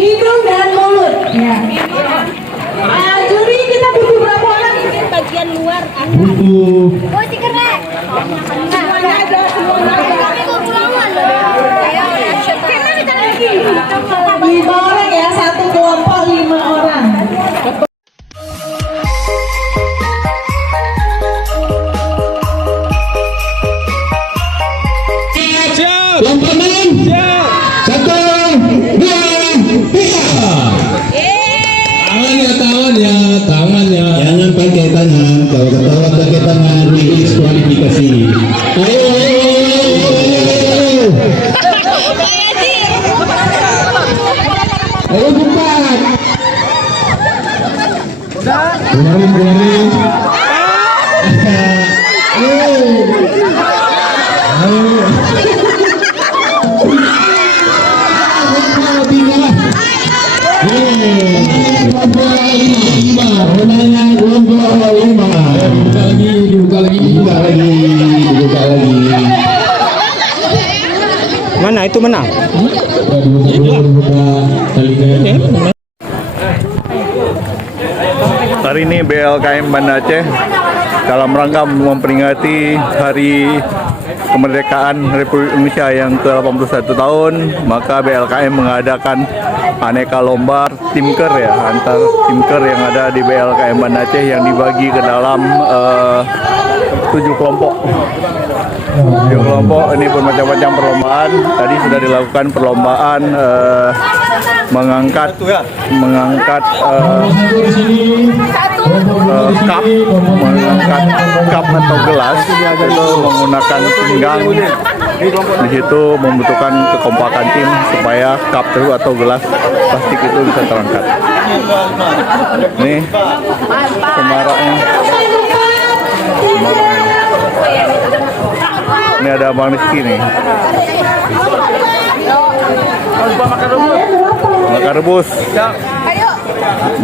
hidung dan mulut. Ya. Juri kita butuh berapa orang? Bagian luar. Butuh. Oh, stiker lah. Semuanya ada, semuanya ada. Kami mau pulangan. 5 orang ya, satu kelompok 5 orang. Kelompok 6. Satu, dua, tiga. Tangannya. Jangan pakai tangan. Kalau ketahuan pakai tangan, diskualifikasi. Ayo. Ayo cepat. Kemarin. Mana itu menang? Hari ini BLKM Banda Aceh dalam rangka memperingati Hari Kemerdekaan Republik Indonesia yang ke-81 tahun, maka BLKM mengadakan aneka lomba timker ya, antar timker yang ada di BLKM Banda Aceh yang dibagi ke dalam 7 kelompok. 7 kelompok ini bermacam-macam perlombaan. Tadi sudah dilakukan perlombaan mengangkat cup atau gelas itu menggunakan pinggang. Di situ membutuhkan kekompakan tim supaya cup itu atau gelas plastik itu bisa terangkat. Ini semaraknya. Ini ada Bang Rizky nih. Makan rebus.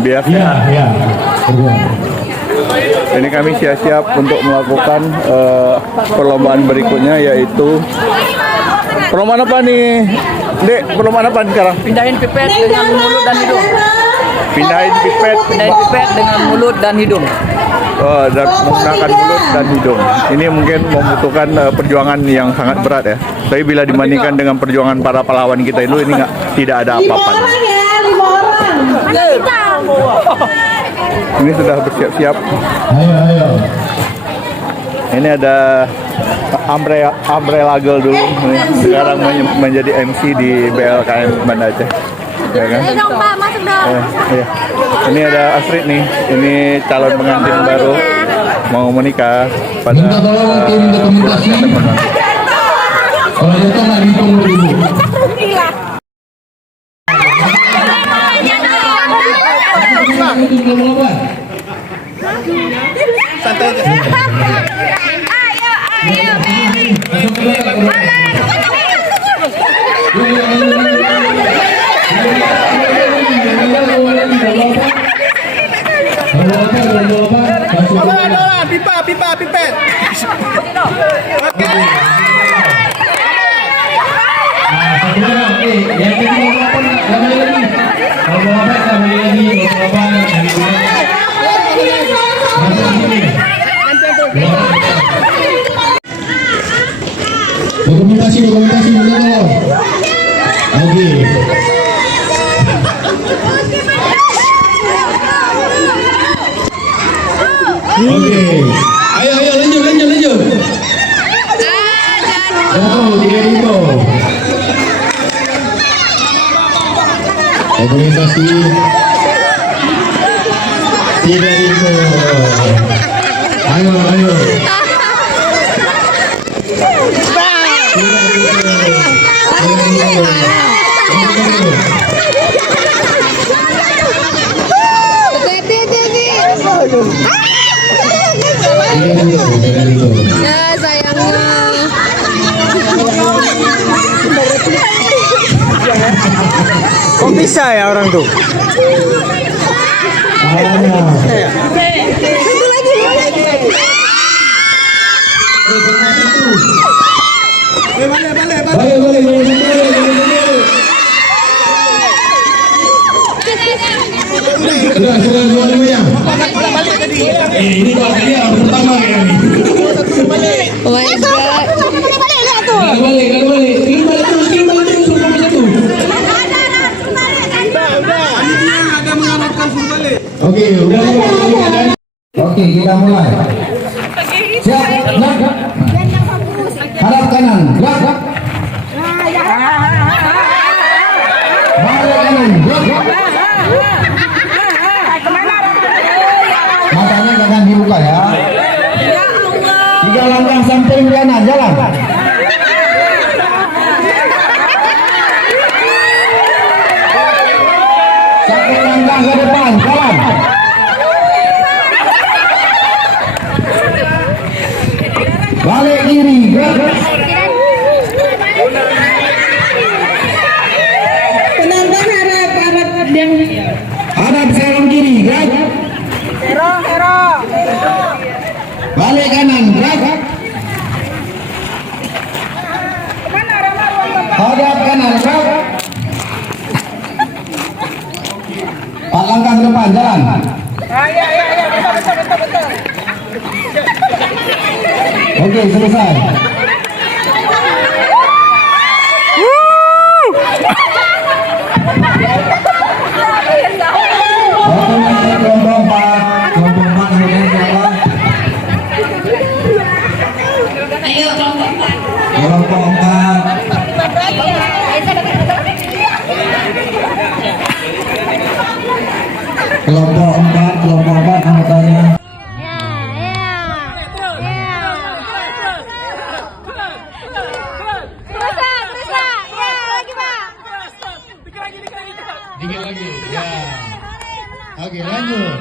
Biasa. Ya. Ini kami siap-siap untuk melakukan perlombaan berikutnya, yaitu perlombaan apa nih, Dek? Perlombaan apa sekarang? Pindahin pipet dengan mulut dan hidung. Pindahin pipet Dengan mulut dan hidung. dan menggunakan mulut dan hidung. Ini mungkin membutuhkan perjuangan yang sangat berat ya. Tapi bila dibandingkan dengan perjuangan para pahlawan kita itu, ini tidak ada 5 apa-apa. orang ya, 5 orang. Ini sudah bersiap-siap. Ayo. Ini ada Umbrella Girl dulu. Ini sekarang menjadi MC di BLKM Banda Aceh. Ya kan? Ayo dong Pak, masuk dong. Iya. Ini ada Astrid nih. Ini calon pengantin baru mau menikah pada Minta tolong tim dokumentasi. Kalau jatuh nggak dihitung dulu. Pipa, pipet. Dokumentasi dulu. Oke. Oke. Ayo lanjut. Oh, 3.000. Dokumentasi 3.000. Ayo. Ya sayangnya. Kok bisa ya orang tuh? Boleh. Oke, udah. Oke, kita mulai. Siap, gerak. Hadap kanan, gerak. Balik kanan, gerak. Matanya jangan dibuka ya. 3 langkah samping kanan, jalan. Satu langkah ke depan, jalan. Balik kiri, gerak. Penonton harap yang Hadap serong kiri, gerak. Balik kanan, gerak. Hadap kanan, gerak. 4 langkah ke depan, jalan. Oke, selesai. Oke, kelompok 4. Kelompok 4 kemudian siapa? ayo kelompok 4. Kelompok 4. Kelompok 4 anggotanya. Dikit lagi, ya. Oke, lanjut.